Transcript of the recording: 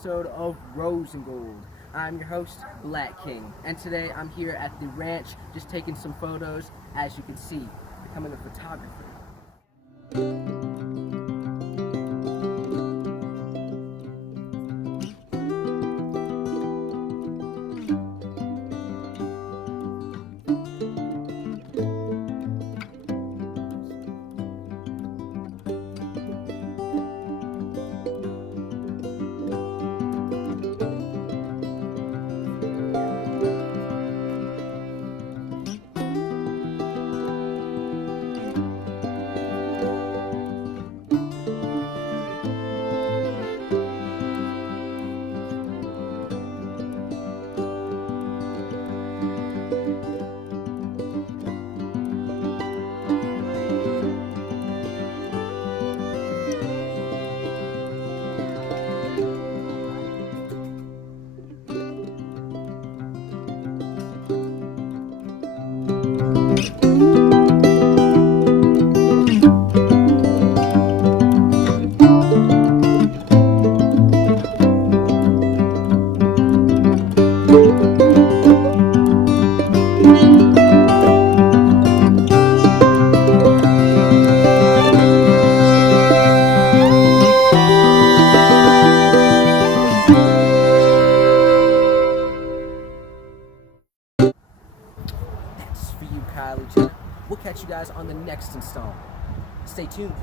episode of Rose and Gold. I'm your host, Black King, and today I'm here at the ranch just taking some photos. As you can see, becoming a photographer. For you, Kylie Jenner. We'll catch you guys on the next installment. Stay tuned.